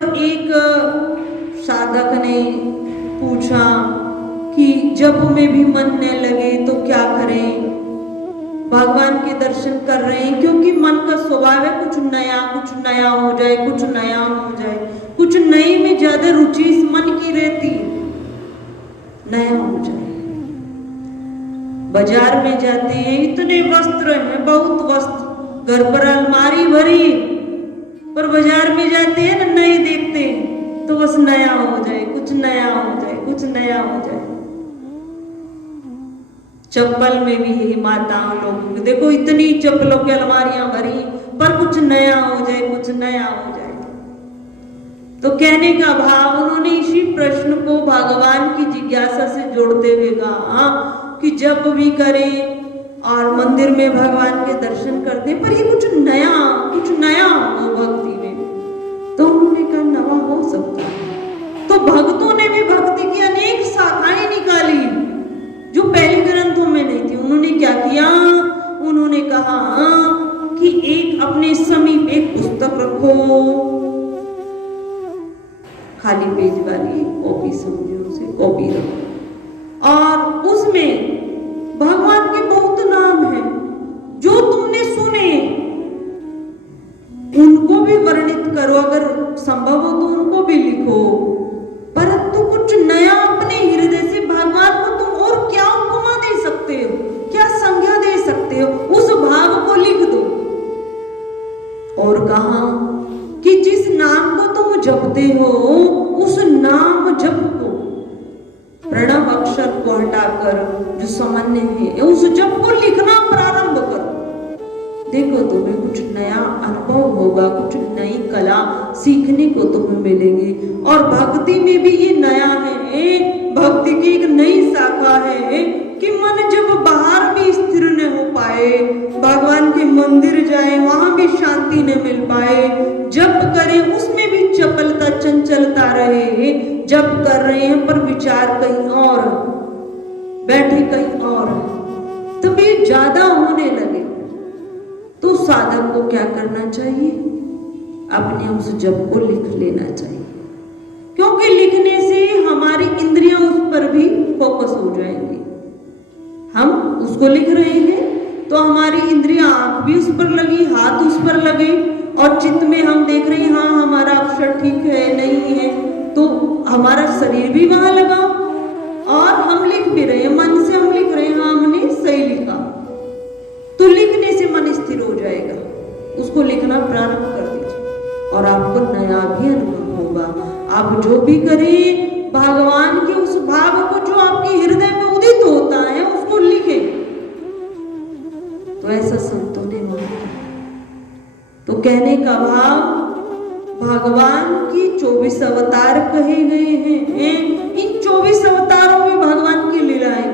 एक साधक ने पूछा कि जब में भी मन न लगे तो क्या करें। भगवान के दर्शन कर रहे हैं क्योंकि मन का स्वभाव है कुछ नया हो जाए, कुछ नया हो जाए, कुछ नए में ज्यादा रुचि इस मन की रहती है, नया हो जाए। बाजार में जाते हैं, इतने वस्त्र हैं, बहुत वस्त्र, घर पर अलमारी भरी, पर बाजार में जाते हैं ना, नए देखते हैं तो बस नया हो जाए, कुछ नया हो जाए, कुछ नया हो जाए। चप्पल में भी यही माताओं लोग देखो, इतनी चप्पलों की अलमारियां भरी, पर कुछ नया हो जाए, कुछ नया हो जाए। तो कहने का भाव, उन्होंने इसी प्रश्न को भगवान की जिज्ञासा से जोड़ते हुए कहा कि जब भी करें और मंदिर में भगवान के दर्शन करते, पर ये कुछ नया हो भक्ति में। तो उन्होंने कहा नवा हो सकता है। तो भक्तों ने भी भक्ति की अनेक शाखाएं निकाली जो पहले ग्रंथों में नहीं थी। उन्होंने क्या किया, उन्होंने कहा कि एक अपने समीप एक पुस्तक रखो, खाली पेज वाली कॉपी, समझो उसे कॉपी रखो, और उसमें भगवान के बहुत नाम हैं जो तुमने सुने, उनको भी वर्णित करो, अगर संभव हो तो उनको भी लिखो, परंतु कुछ नया अपने हृदय से भगवान को तुम और क्या उपमा दे सकते हो, क्या संज्ञा दे सकते हो, उस भाव को लिख दो। और कहा कि जिस नाम को तुम जपते हो, उस नाम जप को, प्रणव अक्षर को हटाकर जो सामान्य है, उस जप को लिखना प्रारंभ करो। देखो तुम्हें कुछ नया अनुभव होगा, कुछ नई कला सीखने को तुम्हें मिलेगी। और भक्ति में भी ये नया है, भक्ति की एक नई शाखा है कि मन जब बाहर भी स्थिर न हो पाए, भगवान के मंदिर जाए, वहां भी शांति न मिल पाए, जप करे उसमें भी चपलता चंचलता रहे, जप कर रहे हैं पर विचार कहीं और, बैठे कहीं और, तभी ज्यादा होने लगे। तो साधक को क्या करना चाहिए, अपने उस जप को लिख लेना चाहिए, क्योंकि लिखने से हमारी इंद्रियां उस पर भी फोकस हो जाएंगी। हम उसको लिख रहे हैं तो हमारी इंद्रियां, आंख भी उस पर लगी, हाथ उस पर लगे, और चित्त में हम देख रहे हैं हाँ हमारा अक्षर ठीक है नहीं है, तो हमारा शरीर भी वहां लगा और हम लिख भी रहे हैं, मन से हम लिख रहे हैं हाँ हमने सही लिखा। तो लिखने से मन स्थिर हो जाएगा, उसको लिखना प्रारंभ कर दीजिए और आपको नया भी अनुभव होगा। आप जो भी करें, भगवान के उस भाव को जो आपके हृदय में उदित होता है उसको लिखें। तो ऐसा संतों ने माना। तो कहने का भाव, भगवान की 24 अवतार कहे गए हैं, इन 24 अवतारों में भगवान की लीलाएं,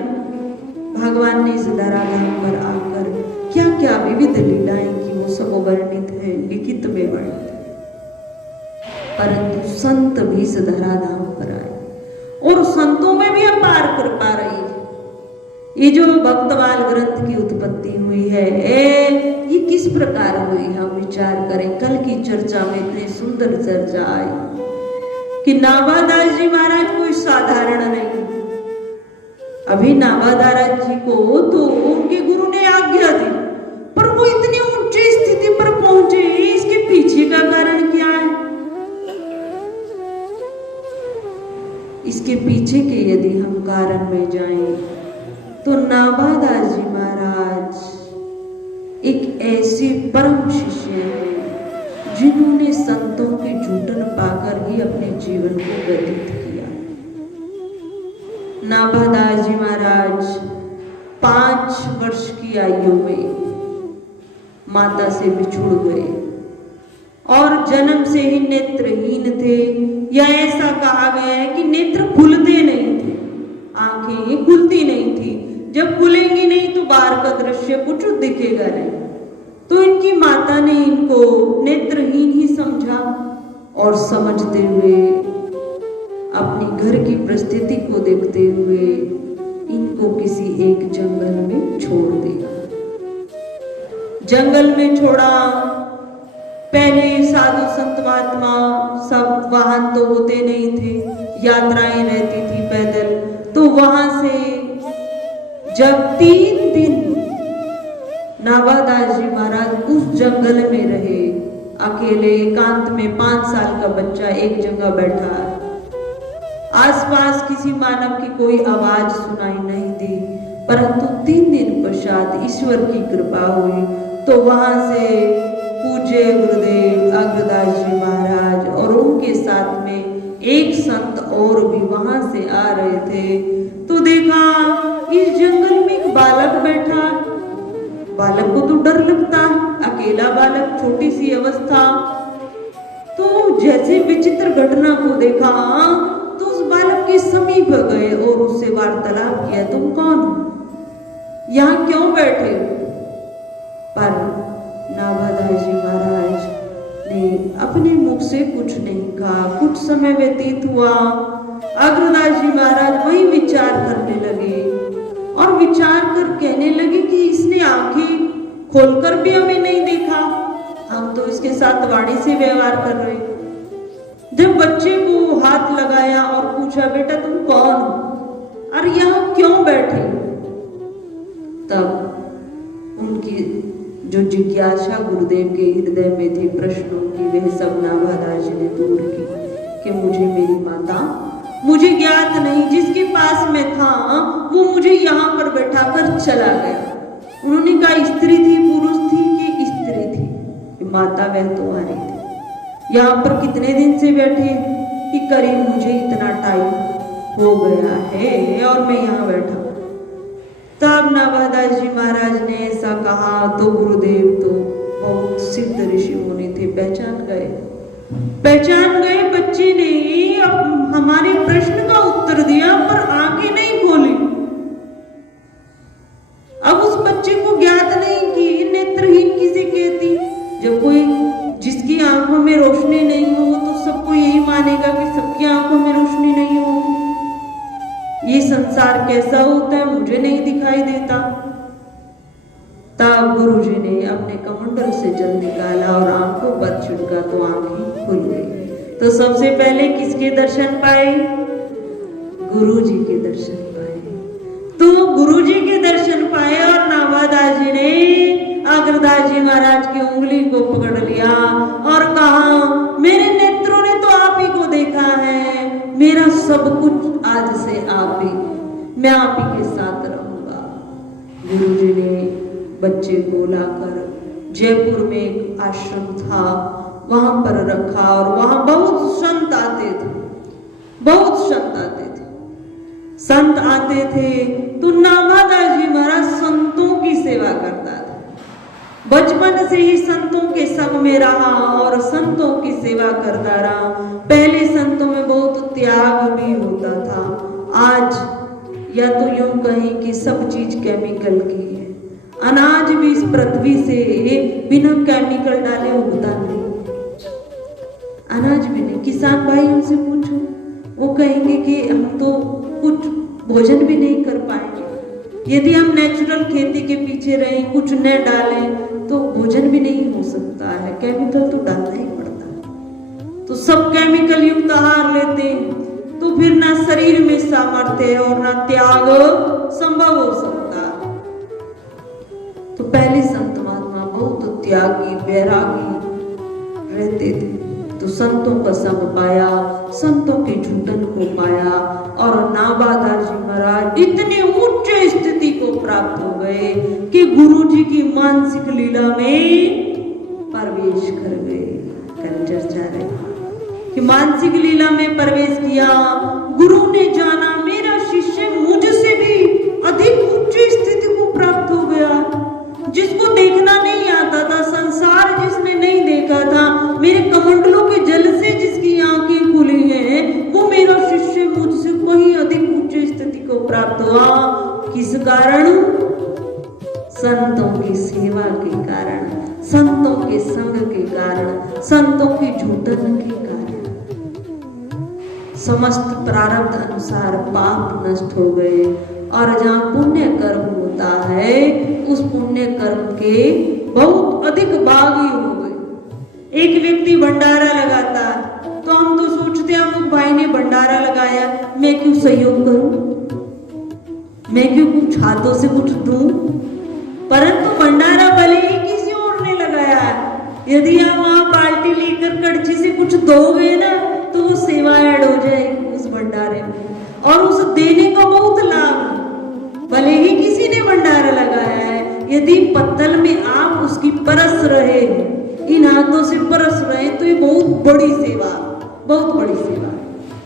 भगवान ने इस धराधाम पर आकर क्या क्या विविध लीलाएं की, वो सब वर्णित है, लिखित में वर्णित है। परंतु संत भी इस धराधाम पर आए और संतों में भी अपार कृपा रही है। ये जो भक्तवाल ग्रंथ की उत्पत्ति हुई है, ये किस प्रकार हुई, हम विचार करें। कल की चर्चा में इतनी सुंदर चर्चा आई कि नाभादास जी महाराज कोई साधारण नहीं। अभी नाभादास जी को तो उनके गुरु ने आज्ञा दी, पर वो इतनी ऊंची स्थिति पर पहुंचे, इसके पीछे का कारण क्या है? इसके पीछे के यदि हम कारण में जाएं तो नाभादास जी महाराज एक ऐसे परम शिष्य हैं जिन्होंने संतों की झूठन पाकर ही अपने जीवन को व्यतीत किया। नाभादास जी महाराज 5 वर्ष की आयु में माता से बिछुड़ गए और जन्म से ही नेत्रहीन थे, या ऐसा कहा गया है कि नेत्र खुलते नहीं थे, आंखें खुलती नहीं थी। जब खुलेंगी नहीं तो बाहर का दृश्य कुछ दिखेगा नहीं। तो इनकी माता ने इनको नेत्रहीन ही समझा और समझते हुए अपनी घर की परिस्थिति को देखते हुए इनको किसी एक जंगल में छोड़ दिया। जंगल में छोड़ा पहले साधु संत महात्मा सब, वाहन तो होते नहीं थे, यात्राएं रहती थी पैदल। तो वहां से जब 3 दिन नाभादास जी महाराज उस जंगल में रहे, अकेले एकांत में, 5 साल का बच्चा एक जगह बैठा है, आसपास किसी मानव की कोई आवाज सुनाई नहीं दी, परंतु 3 दिन पश्चात ईश्वर की कृपा हुई तो वहां से पूज्य गुरुदेव अग्रदास जी महाराज और उनके साथ में एक संत और भी वहां से आ रहे थे। तो देखा इस जंगल में एक बालक बैठा। बालक को तो डर लगता है, अकेला बालक, छोटी सी अवस्था। तो जैसे विचित्र घटना को देखा तो उस बालक के समीप गए और उससे वार्तालाप किया, तुम कौन हो, यहाँ क्यों बैठे हो? पर नाभादास जी महाराज ने अपने मुख से कुछ नहीं कहा। कुछ समय व्यतीत हुआ, अग्रदास जी महाराज वही विचार करने लगे और विचार कर कहने लगे कि इसने आंखें खोलकर भी हमें नहीं देखा, हम तो इसके साथ वाणी से व्यवहार कर रहे। जब बच्चे को हाथ लगाया और पूछा, बेटा तुम कौन हो, और यहाँ क्यों बैठे? तब उनकी जो जिज्ञासा गुरुदेव के हृदय में थी प्रश्नों की, वह सब नाभादास जी ने दूर की कि मुझे मेरी माता, मुझे ज्ञात नहीं, जिसके पास मैं था वो मुझे यहाँ पर बैठा कर चला गया। उन्होंने कहा स्त्री थी, पुरुष थी कि स्त्री थी? माता वह तुम्हारी थी। यहाँ पर कितने दिन से बैठे? कि करीब मुझे इतना टाइम हो गया है और मैं यहाँ बैठा। तब नाभादास जी महाराज ने ऐसा कहा तो गुरुदेव तो बहुत सिद्ध ऋषि मुनि थे, पहचान गए। बच्चे ने हमारे प्रश्न का उत्तर दिया पर आंखें नहीं खोली। अब उस बच्चे को ज्ञात नहीं कि नेत्रहीन किसे कहती। जब कोई जिसकी आंखों में रोशनी नहीं हो तो सबको यही मानेगा कि सबकी आंखों में रोशनी नहीं हो। ये संसार कैसा होता है मुझे नहीं दिखाई देता। तब गुरुजी ने अपने कमंडल से जल निकाला और आंखों पर छिड़का तो आंखें खुल गई। तो सबसे पहले किसके दर्शन पाए? गुरुजी के दर्शन पाए। तो गुरुजी के दर्शन पाए और नाभादास जी ने अग्रदास जी महाराज की उंगली को पकड़ लिया और कहा, मेरे नेत्रों ने तो आप ही को देखा है, मेरा सब कुछ आज से आप ही, मैं आप ही के साथ रहूंगा। गुरुजी ने बच्चे को लाकर जयपुर में एक आश्रम था वहां पर रखा और वहां बहुत संत आते थे। संत आते थे तो नाभादास जी महाराज संतों की सेवा करता था। बचपन से ही संतों के संग में रहा और संतों की सेवा करता रहा। पहले संतों में बहुत त्याग भी होता था। आज या तो यूं कहें कि सब चीज केमिकल की है। अनाज भी इस पृथ्वी से बिना केमिकल डाले उगता नहीं, अनाज भी नहीं। किसान भाइयों से पूछो, वो कहेंगे कि हम तो कुछ भोजन भी नहीं कर पाएंगे। यदि हम नेचुरल खेती के पीछे रहें, कुछ न डालें तो भोजन भी नहीं हो सकता है, केमिकल तो डालना ही पड़ता है। तो सब केमिकल युक्त आहार लेते हैं तो फिर ना शरीर में सामर्थ्य है और ना त्याग संभव हो सकता है। तो पहले संत महात्मा बहुत त्यागी वैरागी रहते थे। तो संतों का संग पाया, संतों के झूठन को पाया और नाभादास जी महाराज इतने उच्च स्थिति को प्राप्त हो गए कि गुरुजी की मानसिक लीला में प्रवेश कर गए। कल चर्चा रही कि मानसिक लीला में प्रवेश किया। गुरु ने जाना मेरा शिष्य मुझसे भी अधिक उच्च स्थिति को प्राप्त हो गया। जिसको देखना नहीं आता था, संसार जिसने नहीं देखा था, मेरे कमंडलों के जल से जिसकी आंखें खुली हैं, वो मेरा शिष्य मुझसे कहीं अधिक उच्च स्थिति को प्राप्त हुआ। किस कारण? संतों की सेवा के कारण, संतों के संग के कारण, संतों की झूठन के कारण। समस्त प्रारब्ध अनुसार पाप नष्ट हो गए और जहाँ पुण्य कर्म होता है उस पुण्य कर्म के बहुत अधिक भागी हो गए। एक व्यक्ति भंडारा लगाता है तो हम तो सोचते हैं अमुक भाई ने भंडारा लगाया, मैं क्यों सहयोग करूं, मैं क्यों कुछ हाथों से कुछ दूं। परंतु भंडारा भले ही किसी और ने लगाया है, यदि आप वहां बाल्टी लेकर कड़छी से कुछ दोगे ना तो वो सेवा ऐड हो जाएगी उस भंडारे में, और उस देने का बहुत लाभ है। भले ही किसी ने भंडारा लगाया है, यदि पत्तल में आप उसकी परस रहे, इन हाथों से परस रहे, तो ये बहुत बड़ी सेवा, बहुत बड़ी सेवा।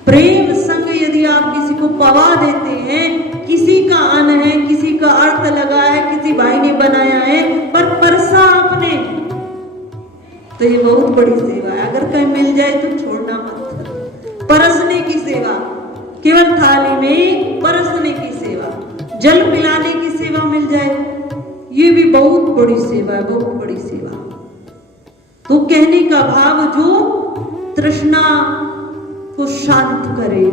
प्रेम संग यदि आप किसी को पवा देते हैं, किसी का अन्न है, किसी का अर्थ लगा है, किसी भाई ने बनाया है, पर परसा आपने, तो ये बहुत बड़ी सेवा है। अगर कहीं मिल जाए तो छोड़ना मत। परसने की सेवा, केवल थाली में परसने की सेवा, जल पिलाने की सेवा मिल जाए, ये भी बहुत बड़ी सेवा है, बहुत बड़ी सेवा। तो कहने का भाव जो तृष्णा को शांत करे,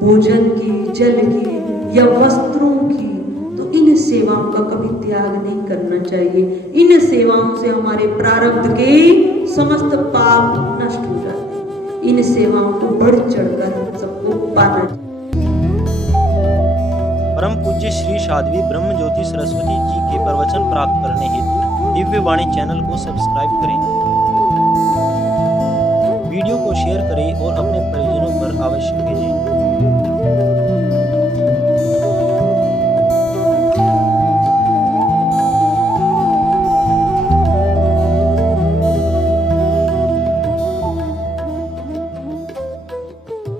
भोजन की, जल की या वस्त्रों की, तो इन सेवाओं का कभी त्याग नहीं करना चाहिए। इन सेवाओं से हमारे प्रारब्ध के समस्त पाप नष्ट हो जाते हैं। इन सेवाओं को बढ़ चढ़कर हम सबको पाना चाहिए। परम पूज्य श्री साध्वी ब्रह्म ज्योति सरस्वती जी के प्रवचन प्राप्त करने हेतु दिव्य वाणी चैनल को सब्सक्राइब करें, वीडियो को शेयर करें और अपने परिजनों पर अवश्य भेजें।